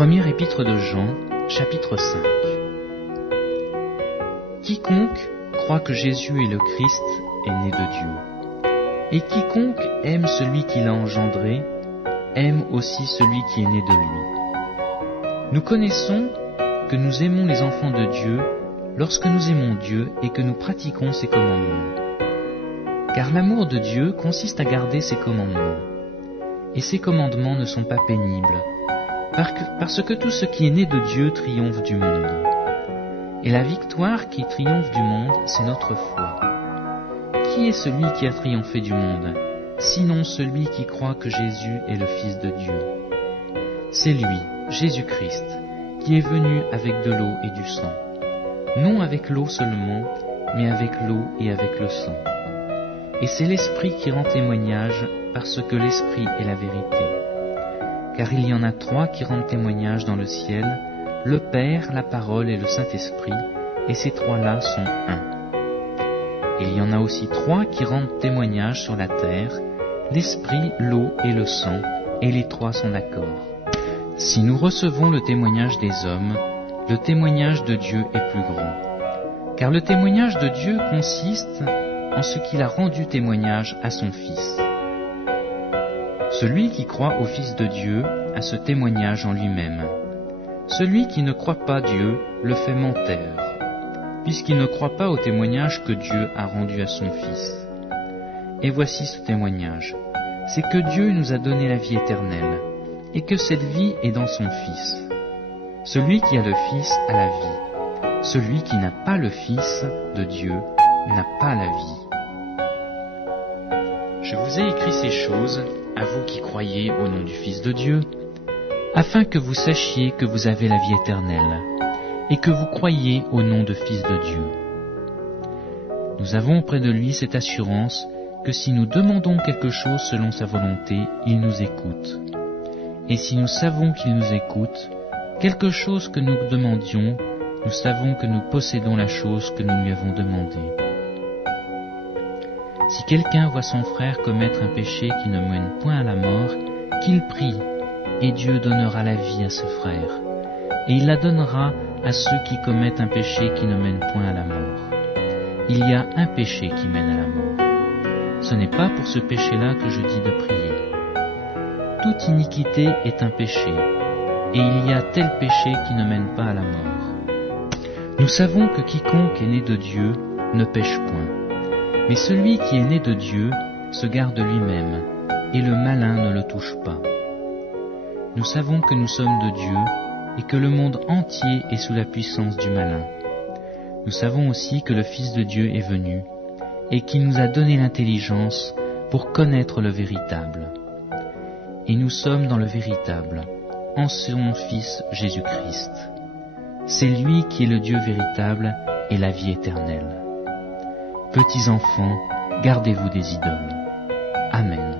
Première épître de Jean, chapitre 5. Quiconque croit que Jésus est le Christ est né de Dieu. Et quiconque aime celui qui l'a engendré, aime aussi celui qui est né de lui. Nous connaissons que nous aimons les enfants de Dieu lorsque nous aimons Dieu et que nous pratiquons ses commandements. Car l'amour de Dieu consiste à garder ses commandements. Et ses commandements ne sont pas pénibles, parce que tout ce qui est né de Dieu triomphe du monde. Et la victoire qui triomphe du monde, c'est notre foi. Qui est celui qui a triomphé du monde, sinon celui qui croit que Jésus est le Fils de Dieu? C'est lui, Jésus-Christ, qui est venu avec de l'eau et du sang. Non avec l'eau seulement, mais avec l'eau et avec le sang. Et c'est l'Esprit qui rend témoignage, parce que l'Esprit est la vérité. Car il y en a 3 qui rendent témoignage dans le ciel, le Père, la Parole et le Saint-Esprit, et ces 3-là sont un. Et il y en a aussi 3 qui rendent témoignage sur la terre, l'Esprit, l'eau et le sang, et les 3 sont d'accord. Si nous recevons le témoignage des hommes, le témoignage de Dieu est plus grand. Car le témoignage de Dieu consiste en ce qu'il a rendu témoignage à son Fils. Celui qui croit au Fils de Dieu a ce témoignage en lui-même. Celui qui ne croit pas Dieu le fait menteur, puisqu'il ne croit pas au témoignage que Dieu a rendu à son Fils. Et voici ce témoignage, c'est que Dieu nous a donné la vie éternelle, et que cette vie est dans son Fils. Celui qui a le Fils a la vie. Celui qui n'a pas le Fils de Dieu n'a pas la vie. Je vous ai écrit ces choses, à vous qui croyez au nom du Fils de Dieu, afin que vous sachiez que vous avez la vie éternelle, et que vous croyez au nom de Fils de Dieu. Nous avons auprès de lui cette assurance que si nous demandons quelque chose selon sa volonté, il nous écoute. Et si nous savons qu'il nous écoute, quelque chose que nous demandions, nous savons que nous possédons la chose que nous lui avons demandée. Si quelqu'un voit son frère commettre un péché qui ne mène point à la mort, qu'il prie, et Dieu donnera la vie à ce frère, et il la donnera à ceux qui commettent un péché qui ne mène point à la mort. Il y a un péché qui mène à la mort. Ce n'est pas pour ce péché-là que je dis de prier. Toute iniquité est un péché, et il y a tel péché qui ne mène pas à la mort. Nous savons que quiconque est né de Dieu ne pêche point. Mais celui qui est né de Dieu se garde lui-même, et le malin ne le touche pas. Nous savons que nous sommes de Dieu, et que le monde entier est sous la puissance du malin. Nous savons aussi que le Fils de Dieu est venu, et qu'il nous a donné l'intelligence pour connaître le véritable. Et nous sommes dans le véritable, en son Fils Jésus-Christ. C'est lui qui est le Dieu véritable et la vie éternelle. Petits enfants, gardez-vous des idoles. Amen.